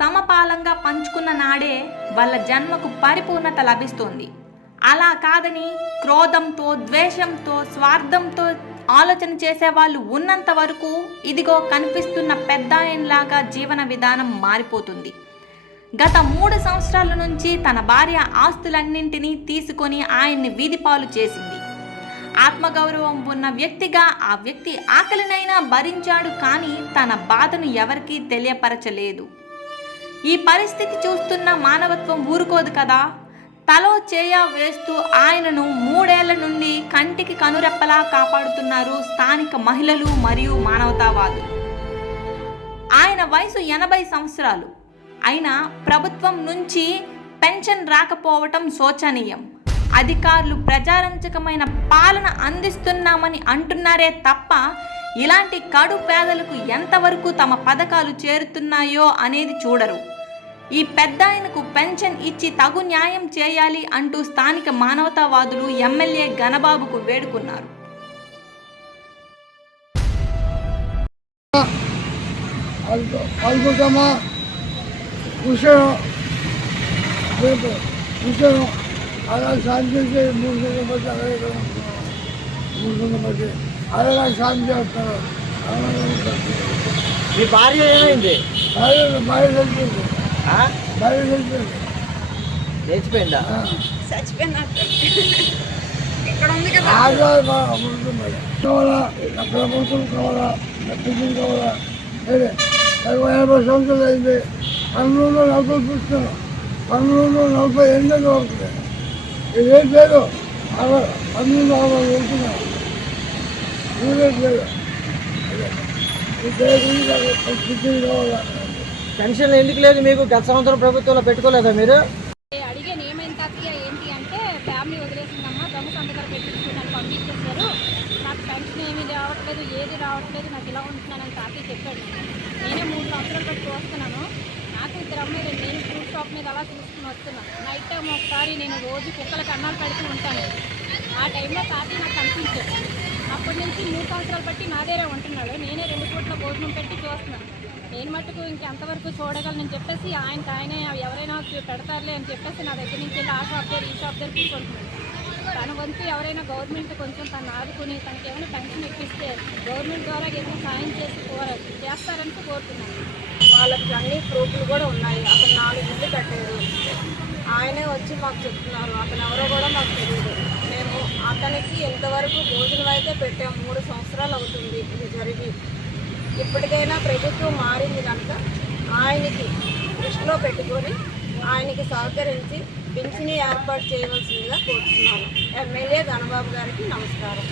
సమపాలంగా పంచుకున్న నాడే వాళ్ళ జన్మకు పరిపూర్ణత లభిస్తుంది. అలా కాదని క్రోధంతో ద్వేషంతో స్వార్థంతో ఆలోచన చేసే వాళ్ళు ఉన్నంత వరకు ఇదిగో కనిపిస్తున్న పెద్ద ఆయనలాగా జీవన విధానం మారిపోతుంది. గత మూడు సంవత్సరాల నుంచి తన భార్య ఆస్తులన్నింటినీ తీసుకొని ఆయన్ని వీధిపాలు చేసింది. ఆత్మగౌరవం ఉన్న వ్యక్తిగా ఆ వ్యక్తి ఆకలినైనా భరించాడు కానీ తన బాధను ఎవరికీ తెలియపరచలేదు. ఈ పరిస్థితి చూస్తున్న మానవత్వం ఊరుకోదు కదా. తలో చేయ వేస్తూ ఆయనను మూడేళ్ళ నుండి కంటికి కనురెప్పలా కాపాడుతున్నారు స్థానిక మహిళలు మరియు మానవతావాదులు. ఆయన వయసు ఎనభై సంవత్సరాలు. అయినా ప్రభుత్వం నుంచి పెన్షన్ రాకపోవటం శోచనీయం. అధికారులు ప్రజారంజకమైన పాలన అందిస్తున్నామని అంటున్నారే తప్ప ఇలాంటి కడు పేదలకు ఎంతవరకు తమ పథకాలు చేరుతున్నాయో అనేది చూడరు. ఈ పెద్ద ఆయనకు పెన్షన్ ఇచ్చి తగు న్యాయం చేయాలి అంటూ స్థానిక మానవతావాదులు ఎమ్మెల్యే గణబాబుకు వేడుకున్నారు. algo, a las Sánchez de Mundo de Matagero, Mundo de Matagero, a las Sánchez, pero మీ భార్య ఏమైంది? బయలు బయలు వెళ్తుంది ఆ? బయలు వెళ్తుంది లేచిపోయిందా ఆగ్రహ అమృతం కావాలా? నా ప్రభుత్వం కావాలా? కావాలా? సరే నాకు యాభై సంవత్సరాలు అయింది. పన్నెండు నలభై పుస్తకం పన్నెండు నలభై ఎనిమిది అవుతుంది ఇదేం లేదు. పిల్లలు కావాలా. పెన్షన్ ఎందుకు లేదు మీకు? గత సంవత్సరం ప్రభుత్వంలో పెట్టుకోలేదా మీరు? అడిగాను ఏమైంది తాతయ్య ఏంటి అంటే ఫ్యామిలీ వదిలేసిందమ్మా దమ్ము సంతకాలు పెట్టించుకుని నన్ను పంపించేశారు. నాకు పెన్షన్ ఏమీ రావట్లేదు ఏది రావట్లేదు నాకు ఇలా ఉంటున్నానని తాతయ్య చెప్పాడు. నేనే మూడు సంవత్సరాలు బట్టి చూస్తున్నాను. నాకు ఇద్దరు అమ్మాయిలు నేను షాప్ మీద అలా చూసుకుని వస్తున్నాను నైట్ టైం ఒకసారి నేను రోజు కుక్కలకు అన్నాలు పెడుతూ ఉంటాను. ఆ టైంలో తాత నాకు కనిపించాడు అప్పటి నుంచి మూడు సంవత్సరాలు బట్టి నా దగ్గర ఉంటున్నాడు. నేనే రెండు పూట్ల భోజనం పెట్టి చూస్తున్నాను. నేను మట్టుకు ఇంకెంతవరకు చూడగలను చెప్పేసి ఆయనకి ఆయన ఎవరైనా పెడతారులే అని చెప్పేసి నా దగ్గర నుంచి ఆ షాప్ దగ్గర ఈ షాప్ దగ్గర కూర్చుంటున్నాను తన వంతు ఎవరైనా గవర్నమెంట్ కొంచెం తను ఆదుకుని తనకి ఏమైనా పెన్షన్ ఇప్పిస్తే గవర్నమెంట్ ద్వారా ఏమైనా సాయం చేసి కోర- చేస్తారని కోరుతున్నాను. వాళ్ళకి అన్ని ప్రూఫ్లు కూడా ఉన్నాయి. అతను నాలుగు ఇల్లు కట్టారు ఆయనే వచ్చి మాకు చెప్తున్నారు. అతను ఎవరో కూడా మాకు తెలియదు. మేము అతనికి ఎంతవరకు భోజనం అయితే పెట్టాము మూడు సంవత్సరాలు అవుతుంది ఇది జరిగి. ఇప్పటికైనా ప్రభుత్వం మారింది కనుక ఆయనకి దృష్టిలో పెట్టుకొని ఆయనకి సహకరించి పింఛని ఏర్పాటు చేయవలసిందిగా కోరుతున్నాను. ఎమ్మెల్యే ధనబాబు గారికి నమస్కారం.